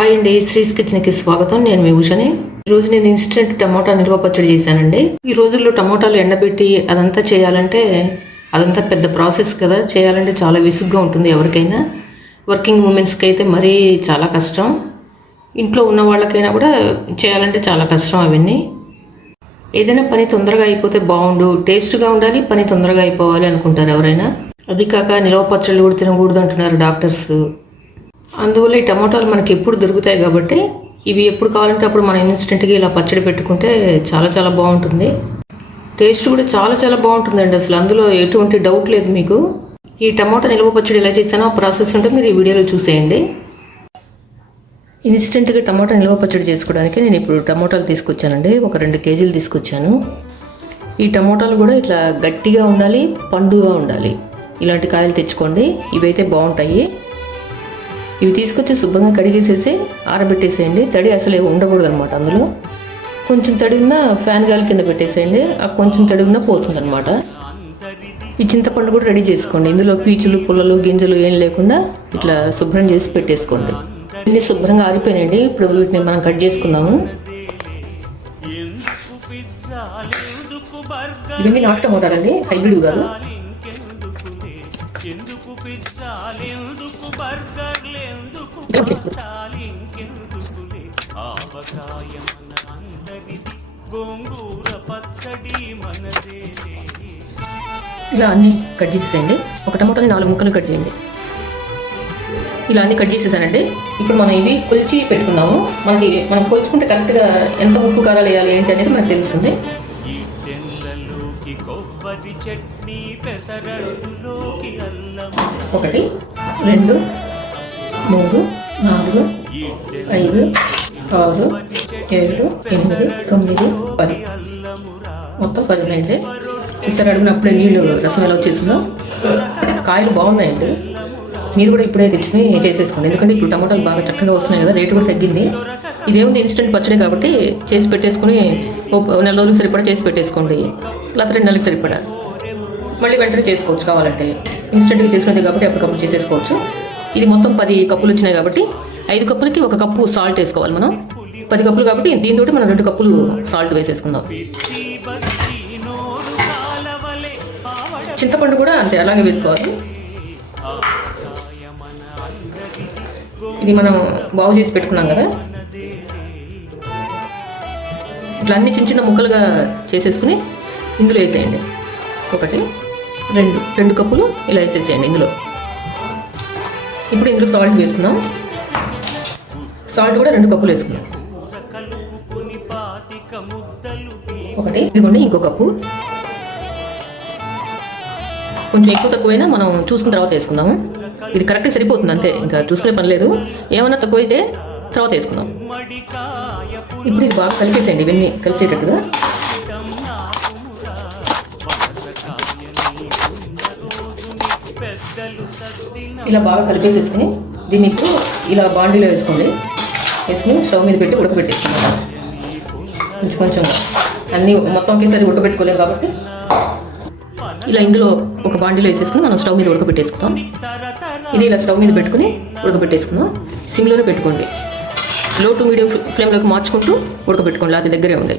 Hi అండి శ్రీస్ కిచెన్కి స్వాగతం. నేను మీ ఉషని. రోజు నేను ఇన్స్టెంట్ టమోటా నిల్వ పచ్చడి చేశానండి. ఈ రోజుల్లో టమోటాలు ఎండబెట్టి అదంతా చేయాలంటే అదంతా పెద్ద ప్రాసెస్ కదా. చేయాలంటే చాలా విసుగ్గా ఉంటుంది ఎవరికైనా. వర్కింగ్ ఉమెన్స్కి అయితే మరీ చాలా కష్టం. ఇంట్లో ఉన్న వాళ్ళకైనా కూడా చేయాలంటే చాలా కష్టం అవన్నీ. ఏదైనా పని తొందరగా అయిపోతే బాగుండు. టేస్ట్గా ఉండాలి పని తొందరగా అయిపోవాలి అనుకుంటారు ఎవరైనా. అది కాక నిల్వ పచ్చళ్ళు కూడా తినకూడదు అంటున్నారు డాక్టర్స్. అందువల్ల ఈ టమాటాలు మనకి ఎప్పుడు దొరుకుతాయి కాబట్టి ఇవి ఎప్పుడు కావాలంటే అప్పుడు మనం ఇన్స్టెంట్గా ఇలా పచ్చడి పెట్టుకుంటే చాలా చాలా బాగుంటుంది. టేస్ట్ కూడా చాలా చాలా బాగుంటుందండి అసలు. అందులో ఎటువంటి డౌట్ లేదు మీకు. ఈ టమాటా నిల్వ పచ్చడి ఎలా చేశానో ఆ ప్రాసెస్ ఉంటే మీరు ఈ వీడియోలో చూసేయండి. ఇన్స్టెంట్గా టమాటా నిల్వ పచ్చడి చేసుకోవడానికి నేను ఇప్పుడు టమాటాలు తీసుకొచ్చానండి. ఒక రెండు కేజీలు తీసుకొచ్చాను. ఈ టమాటాలు కూడా ఇట్లా గట్టిగా ఉండాలి పండుగా ఉండాలి. ఇలాంటి కాయలు తెచ్చుకోండి. ఇవైతే బాగుంటాయి. ఇవి తీసుకొచ్చి శుభ్రంగా కడిగేసేసి ఆరబెట్టేసేయండి. తడి అసలు ఉండకూడదు అనమాట అందులో. కొంచెం తడి ఉన్న ఫ్యాన్ గాలి కింద పెట్టేసేయండి. ఆ కొంచెం తడి ఉన్న పోతుందన్నమాట. ఈ చింతపండు కూడా రెడీ చేసుకోండి. ఇందులో పీచులు పుల్లలు గింజలు ఏం లేకుండా ఇట్లా శుభ్రం చేసి పెట్టేసుకోండి. ఇన్ని శుభ్రంగా ఆరిపోయినాయండి. ఇప్పుడు వీటిని మనం కట్ చేసుకుందాము. ఇవన్నీ నాటు టమోటాలండి. హైబ్రిడ్ కాదు. ఎందుకు ఇలా అన్ని కట్ చేసేసేయండి. ఒక టమాటాని నాలుగు ముక్కలు కట్ చేయండి. ఇలా అన్ని కట్ చేసేసానండి. ఇప్పుడు మనం ఇవి కొలిచి పెట్టుకుందాము. మనకి మనం కొలుచుకుంటే కరెక్ట్గా ఎంత ఉప్పు కారాలు వేయాలి ఏంటి అనేది మనకు తెలుస్తుంది. ఒకటి రెండు మూడు నాలుగు ఐదు ఆరు ఏడు ఎనిమిది తొమ్మిది పది. మొత్తం పది ఉన్నాయండి చూసారు అడిగినప్పుడే నీళ్ళు రసం ఎలా వచ్చేసిందో? కాయలు బాగున్నాయండి. మీరు కూడా ఇప్పుడే తెచ్చుకుని చేసేసుకోండి. ఎందుకంటే ఇప్పుడు టమాటాలు బాగా చక్కగా వస్తున్నాయి కదా రేటు కూడా తగ్గింది. ఇదేముంది ఇన్స్టెంట్ పచ్చడి కాబట్టి చేసి పెట్టేసుకుని ఓ నెల రోజులు సరిపడా చేసి పెట్టేసుకోండి. లేకపోతే రెండు నెలలకు సరిపడా. మళ్ళీ వెంటనే చేసుకోవచ్చు కావాలంటే. ఇన్స్టెంట్గా చేసుకునేది కాబట్టి అప్పటికప్పుడు చేసేసుకోవచ్చు. ఇది మొత్తం పది కప్పులు వచ్చినాయి కాబట్టి ఐదు కప్పులకి ఒక కప్పు సాల్ట్ వేసుకోవాలి మనం. పది కప్పులు కాబట్టి దీంతో మనం రెండు కప్పులు సాల్ట్ వేసేసుకుందాం. చింతపండు కూడా అంతే అలాగే వేసుకోవాలి. ఇది మనం బాగు చేసి పెట్టుకున్నాం కదా. ఇట్లా అన్ని చిన్న చిన్న ముక్కలుగా చేసేసుకుని ఇందులో వేసేయండి. ఒకటి రెండు రెండు కప్పులు ఇలా వేసేసేయండి ఇందులో. ఇప్పుడు ఇందులో సాల్ట్ వేసుకుందాం. సాల్ట్ కూడా రెండు కప్పులు వేసుకుందాం. ఒకటి ఇదిగోండి ఇంకో కప్పు. కొంచెం ఎక్కువ తక్కువైనా మనం చూసుకున్న తర్వాత వేసుకుందాము. ఇది కరెక్ట్గా సరిపోతుంది అంతే ఇంకా చూసుకునే పని లేదు. ఏమన్నా తక్కువైతే తర్వాత వేసుకుందాం. ఇప్పుడు ఇది బాగా కలిపేసేయండి ఇవన్నీ కలిసేటట్టుగా. ఇలా బాగా కలిపేసేసుకుని దీన్ని ఇప్పుడు ఇలా బాండీలో వేసుకోండి. వేసుకుని స్టవ్ మీద పెట్టి ఉడకబెట్టేసుకున్నాం కొంచెం కొంచెం అన్నీ మొత్తం ఒకేసారి ఉడకబెట్టుకోలేము కాబట్టి ఇలా ఇందులో ఒక బాండీలో వేసేసుకుని మనం స్టవ్ మీద ఉడకబెట్టేసుకుందాం. ఇది ఇలా స్టవ్ మీద పెట్టుకుని ఉడకబెట్టేసుకుందాం. సిమ్లోనే పెట్టుకోండి. లో టు మీడియం ఫ్లేమ్లోకి మార్చుకుంటూ ఉడకబెట్టుకోండి. అది దగ్గరే ఉంది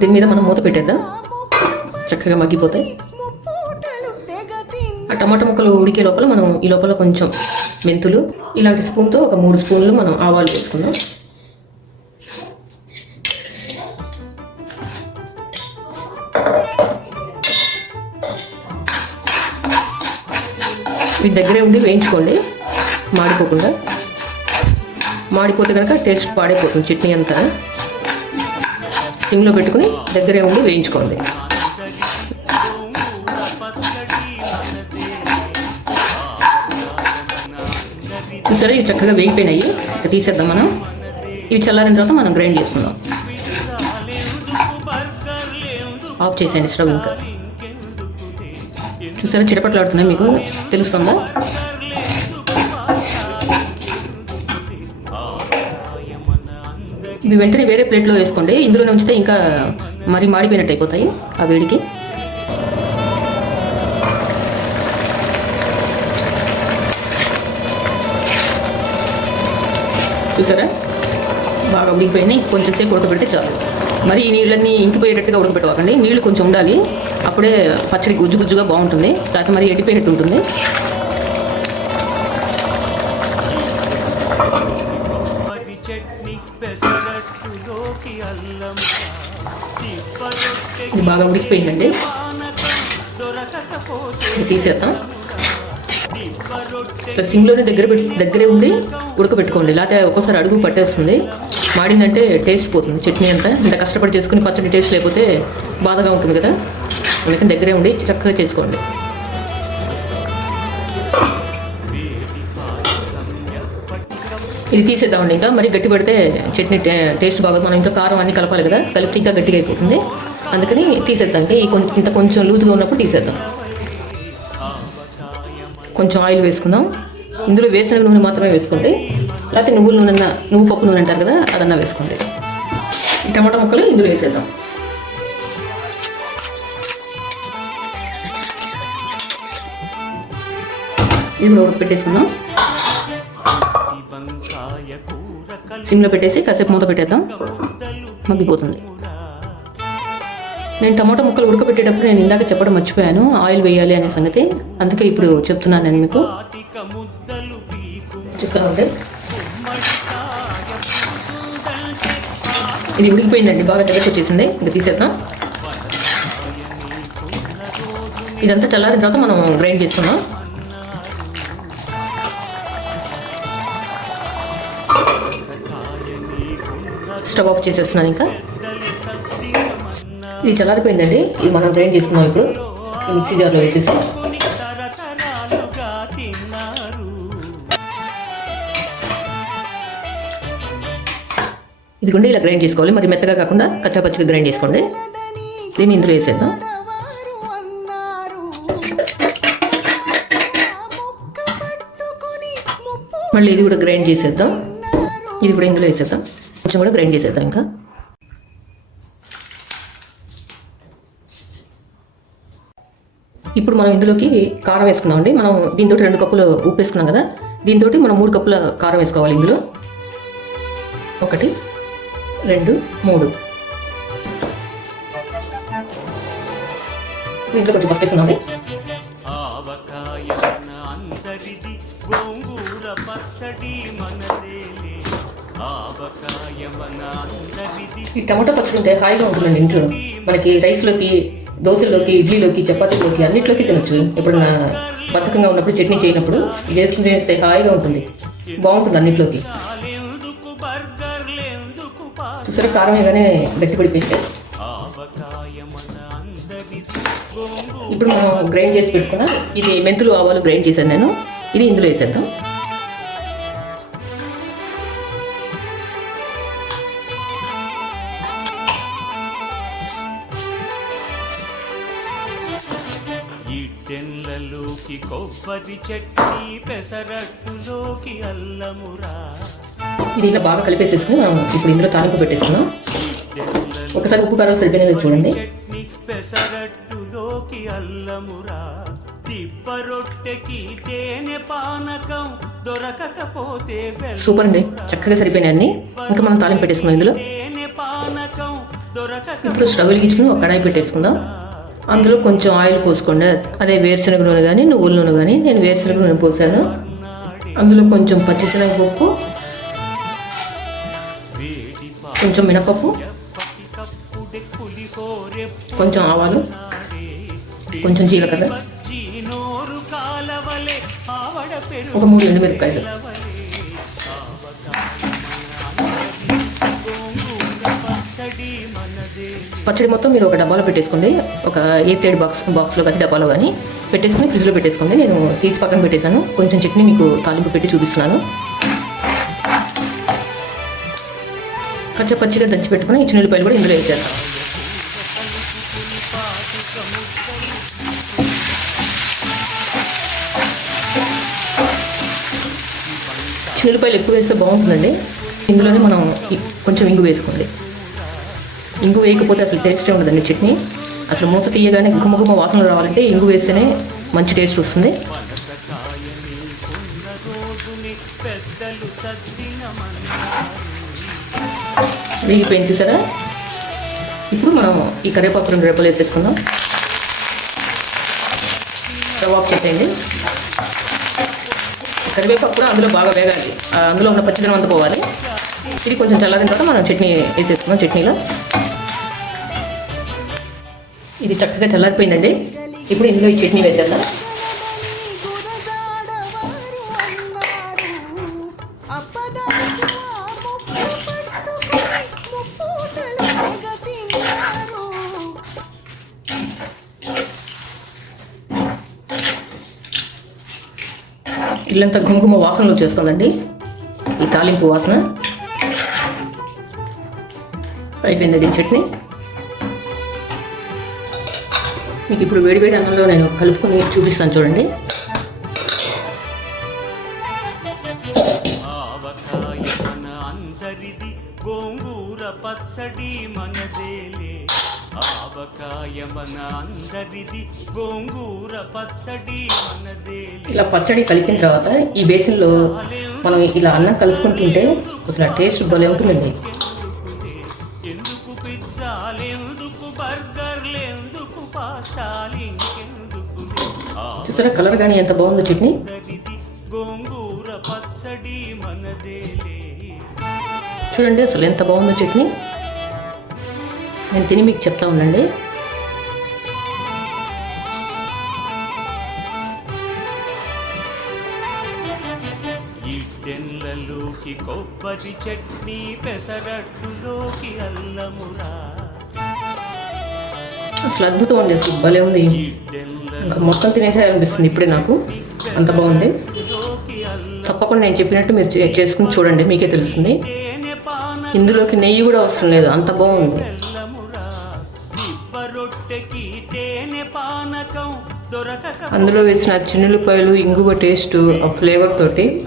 దీని మీద మనం మూత పెట్టేద్దాం. చక్కగా మగ్గిపోతాయి. ఆ టమాటా ముక్కలు ఉడికే లోపల మనం ఈ లోపల కొంచెం మెంతులు ఇలాంటి స్పూన్తో ఒక మూడు స్పూన్లు మనం ఆవాలు వేసుకుందాం. ఇవి దగ్గరే ఉండి వేయించుకోండి. మాడిపోకుండా. మాడిపోతే కనుక టేస్ట్ పాడైపోతుంది చట్నీ అంతా. సిమ్లో పెట్టుకుని దగ్గరే ఉండి వేయించుకోండి. చూసారా? ఇవి చక్కగా వేగిపోయినాయి. తీసేద్దాం మనం. ఇవి చల్లారిన తర్వాత మనం గ్రైండ్ చేసుకుందాం. ఆఫ్ చేసేయండి స్టవ్ ఇంకా. చూసారా? చిటపట్లాడుతున్నాయి మీకు. తెలుస్తుందా? ఇవి వెంటనే వేరే ప్లేట్లో వేసుకోండి. ఇందులోనే ఉంచితే ఇంకా మరి మాడిపోయినట్టు అయిపోతాయి ఆ వేడికి. చూసారా? బాగా ఉడికిపోయినాయి కొంచెం సేపు ఉడకబెడితే చాలు. మరి ఈ నీళ్ళన్నీ ఇంకిపోయేటట్టుగా ఉడకబెట్టుకోకండి. నీళ్ళు కొంచెం ఉండాలి. అప్పుడే పచ్చడి గుజ్జు గుజ్జుగా బాగుంటుంది. లేకపోతే మరి ఎడిపోయినట్టు ఉంటుంది. ఇది బాగా ఉడికిపోయిందండి. తీసేద్దాం. ఇట్లా సిమ్లోనే దగ్గర పెట్టి దగ్గరే ఉండి ఉడకబెట్టుకోండి. లేకపోతే ఒక్కోసారి అడుగు పట్టేస్తుంది. మాడిందంటే టేస్ట్ పోతుంది చట్నీ అంతా. ఇంత కష్టపడి చేసుకుని పచ్చడి టేస్ట్ లేకపోతే బాధగా ఉంటుంది కదా. అందుకని దగ్గరే ఉండి చక్కగా చేసుకోండి. ఇది తీసేద్దామండి ఇంకా. మరి గట్టి పడితే చట్నీ టే- టేస్ట్ బాగా మనం ఇంకా కారం అన్ని కలపాలి కదా. కలిపితే ఇంకా గట్టిగా అయిపోతుంది. అందుకని తీసేద్దాం. అంటే ఈ ఇంత కొంచెం లూజ్గా ఉన్నప్పుడు తీసేద్దాం. కొంచెం ఆయిల్ వేసుకుందాం. ఇందులో వేసిన నూనె మాత్రమే వేసుకోండి. లేకపోతే నువ్వుల నూనె నువ్వు పప్పు నూనె అంటారు కదా అదన్నా వేసుకోండి. టమాటా ముక్కలు ఇందులో వేసేద్దాం. ఇందులో పెట్టేసుకుందాం. సిమ్లో పెట్టేసి కాసేపు మూత పెట్టేద్దాం. మగ్గిపోతుంది. నేను టమాటా ముక్కలు ఉడకబెట్టేటప్పుడు నేను ఇందాక చెప్పడం మర్చిపోయాను. ఆయిల్ వేయాలి అనే సంగతి అందుకే ఇప్పుడు చెప్తున్నాను నేను మీకు. కలుపాతిక ఇది ఉడికిపోయిందండి బాగా దగ్గరకు వచ్చేసింది. ఇంకా తీసేద్దాం. ఇదంతా చల్లారిన తర్వాత మనం గ్రైండ్ చేసుకుందాం. స్టవ్ ఆఫ్ చేసేస్తున్నాను ఇంకా. ఇది చల్లారిపోయిందండి. ఇది మనం గ్రైండ్ చేసుకున్నాం ఇప్పుడు. మిక్సీ జార్లో వేసేసి. ఇదిగోండి ఇలా గ్రైండ్ చేసుకోవాలి. మరి మెత్తగా కాకుండా కచ్చాపచ్చిగా గ్రైండ్ చేసుకోండి. దీన్ని ఇందులో వేసేద్దాం. మళ్ళీ ఇది కూడా గ్రైండ్ చేసేద్దాం. ఇది కూడా ఇందులో వేసేద్దాం. కొంచెం కూడా గ్రైండ్ చేసేద్దాం ఇంకా. ఇప్పుడు మనం ఇందులోకి కారం వేసుకుందామండి. మనం దీంతో రెండు కప్పులు ఉప్పు వేసుకున్నాం కదా. దీంతో మనం మూడు కప్పుల కారం వేసుకోవాలి ఇందులో. ఒకటి రెండు మూడు. ఇంట్లో కొంచెం పసుపు వేసుకుందామండి. ఈ టమాటా పచ్చడి ఉంటే హాయిగా ఉంటుందండి ఇంట్లో. మనకి రైస్లోకి దోశల్లోకి ఇడ్లీలోకి చపాతీలోకి అన్నిట్లోకి తినొచ్చు. ఎప్పుడన్నా బద్ధకంగా ఉన్నప్పుడు చట్నీ చేయనప్పుడు ఇది వేసుకుని చేస్తే హాయిగా ఉంటుంది. బాగుంటుంది అన్నిట్లోకి. చూసారా కారం వేయగానే గట్టిపడిపోయింది ఇప్పుడు మనం గ్రైండ్ చేసి పెట్టుకున్న ఇది మెంతులు ఆవాలు గ్రైండ్ చేశాను నేను. ఇది ఇందులో వేసేద్దాం. చట్నీ పెసరట్టులోకి అల్లమురా. ఇది ఇలా బాగా కలిపేసేసుకుని మనం ఇప్పుడు ఇందులో తాలింపు పెట్టేసుకుందాం. ఇడ్డెన్లలో ఒకసారి ఉప్పు కారం సరిపోయినా చూడండి. పెసరట్టులోకి అల్లమురా. తిప్ప రొట్టెకి తేనె పానకం దొరకకపోతే సూపర్ అండి. చక్కగా సరిపోయినాయి అన్ని. ఇంకా మనం తాలింపు పెట్టేసుకుందాం ఇందులో. తేనె పానకం దొరకక ఇప్పుడు స్టవ్ వెలిగించుకుని ఒక కడాయి పెట్టేసుకుందాం. అందులో కొంచెం ఆయిల్ పోసుకోండి. అదే వేరుశనగ నూనె కానీ నువ్వుల నూనె కానీ నేను వేరుశనగ నూనె పోసాను. అందులో కొంచెం పచ్చిశనగపప్పు కొంచెం మినపప్పు కొంచెం ఆవాలు కొంచెం జీలకర్ర ఒక మూడు ఎండుమిరపకాయలు. పచ్చడి మొత్తం మీరు ఒక డబ్బాలో పెట్టేసుకోండి. ఒక ఎయిట్ టైడ్ బాక్స్ బాక్స్లో కానీ డబ్బాలో కానీ పెట్టేసుకుని ఫ్రిడ్జ్లో పెట్టేసుకోండి. నేను తీసి పక్కన పెట్టేశాను. కొంచెం చట్నీ మీకు తాలింపు పెట్టి చూపిస్తున్నాను. పచ్చ పచ్చిగా దంచి పెట్టుకుని ఈ చిన్నపాయలు కూడా ఇందులో వేసేద్దాం. చిన్నపాయలు ఎక్కువ వేస్తే బాగుంటుందండి. ఇందులోనే మనం కొంచెం ఇంగు వేసుకోండి. ఇంగు వేయకపోతే అసలు టేస్టే ఉండదండి చట్నీ. అసలు మూత తీయగానే గుమ్మ గుమ్మ వాసన రావాలంటే ఇంగు వేస్తేనే మంచి టేస్ట్ వస్తుంది. పనసకాయని కొన్న వేగిపోయింది చూసారా? ఇప్పుడు మనం ఈ కరివేపాకు రెండు రేపలు వేసేసుకుందాం. స్టవ్ ఆఫ్ చేసేయండి. కరివేపాకు కూడా అందులో బాగా వేగాలి. అందులో ఉన్న పచ్చిదనం అంతా పోవాలి. ఇది కొంచెం చల్లారిన తర్వాత మనం చట్నీ వేసేసుకుందాం చట్నీలో. ఇది చక్కగా చల్లారిపోయిందండి. ఇప్పుడు ఇందులో ఈ చట్నీ వేసేద్దాం ఇల్లంతా ఘుమఘుమ వాసనలు వచ్చేస్తుందండి ఈ తాలింపు వాసన. అయిపోయిందండి ఈ చట్నీ. మీకు ఇప్పుడు వేడివేడి అన్నంలో నేను కలుపుకొని చూపిస్తాను చూడండి. గోంగూర పచ్చడి మనదేలే ఆవకాయ మన అందరిది గోంగూర పచ్చడి మనదేలే ఇలా పచ్చడి కలిపిన తర్వాత ఈ బేసిన్లో మనం ఇలా అన్నం కలుపుకొని తింటే అసలు టేస్ట్ భలే ఉంటుందండి చూసారా కలర్ కానీ ఎంత బాగుందో చట్నీ? చూడండి అసలు ఎంత బాగుందో చట్నీ. నేను తిని మీకు చెప్తా ఉండండి. ఇడ్డెన్లలోకి కొబ్బరి చట్నీ పెసరట్టులోకి అల్లమురా. అసలు అద్భుతం అండి అసలు భలే ఉంది. ఇంకా మొత్తం తినేసేయాలనిపిస్తుంది ఇప్పుడే నాకు. అంత బాగుంది. తప్పకుండా నేను చెప్పినట్టు మీరు చే- చేసుకుని చూడండి మీకే తెలుస్తుంది. ఇందులోకి నెయ్యి కూడా అవసరం లేదు అంత బాగుంది. అందులో వేసిన చిన్నులపాయలు ఇంగువ టేస్ట్ ఆ ఫ్లేవర్ తోటి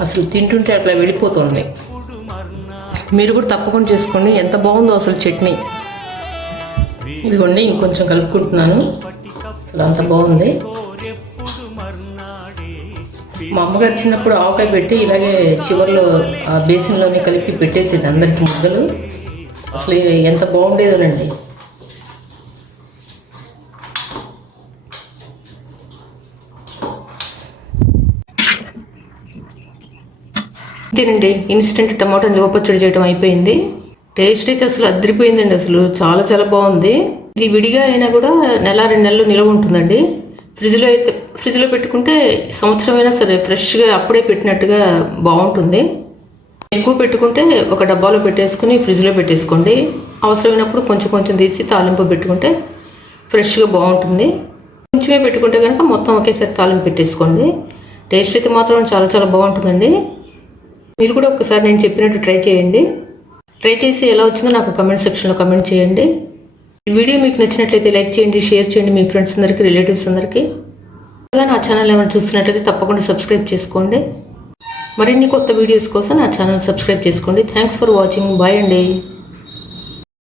అసలు తింటుంటే అట్లా వెళ్ళిపోతుంది. మీరు కూడా తప్పకుండా చేసుకోండి ఎంత బాగుందో అసలు చట్నీ. ఇదిగోండి ఇంకొంచెం కలుపుకుంటున్నాను. అసలు అంత బాగుంది. మా అమ్మగారు చిన్నప్పుడు ఆవకాయ పెట్టి ఇలాగే చివర్లో ఆ బేసిన్లోనే కలిపి పెట్టేసేది అందరికీ ముద్దలు. అసలు ఎంత బాగుండేదోనండి అంతేనండి ఇన్స్టెంట్ టమాటా నిల్వ పచ్చడి చేయడం అయిపోయింది. టేస్ట్ అయితే అసలు అదిరిపోయిందండి అసలు చాలా చాలా బాగుంది. ఇది విడిగా అయినా కూడా నెల రెండు నెలలు నిల్వ ఉంటుందండి. ఫ్రిడ్జ్లో అయితే ఫ్రిడ్జ్లో పెట్టుకుంటే సంవత్సరమైనా సరే ఫ్రెష్గా అప్పుడే పెట్టినట్టుగా బాగుంటుంది. ఎక్కువ పెట్టుకుంటే ఒక డబ్బాలో పెట్టేసుకుని ఫ్రిడ్జ్లో పెట్టేసుకోండి. అవసరమైనప్పుడు కొంచెం కొంచెం తీసి తాలింపు పెట్టుకుంటే ఫ్రెష్గా బాగుంటుంది. కొంచెమే పెట్టుకుంటే కనుక మొత్తం ఒకేసారి తాలింపు పెట్టేసుకోండి. టేస్ట్ అయితే మాత్రం చాలా చాలా బాగుంటుందండి. మీరు కూడా ఒకసారి నేను చెప్పినట్టు ట్రై చేయండి. ట్రై చేసి ఎలా వచ్చిందో నాకు కమెంట్ సెక్షన్లో కమెంట్ చేయండి. వీడియో మీకు నచ్చినట్లయితే లైక్ చేయండి షేర్ చేయండి మీ ఫ్రెండ్స్ అందరికీ రిలేటివ్స్ అందరికీ. అలాగే నా ఛానల్ ఏమైనా చూస్తున్నట్లయితే తప్పకుండా సబ్స్క్రైబ్ చేసుకోండి. మరిన్ని కొత్త వీడియోస్ కోసం నా ఛానల్ సబ్స్క్రైబ్ చేసుకోండి. థ్యాంక్స్ ఫర్ వాచింగ్ బాయ్ అండి.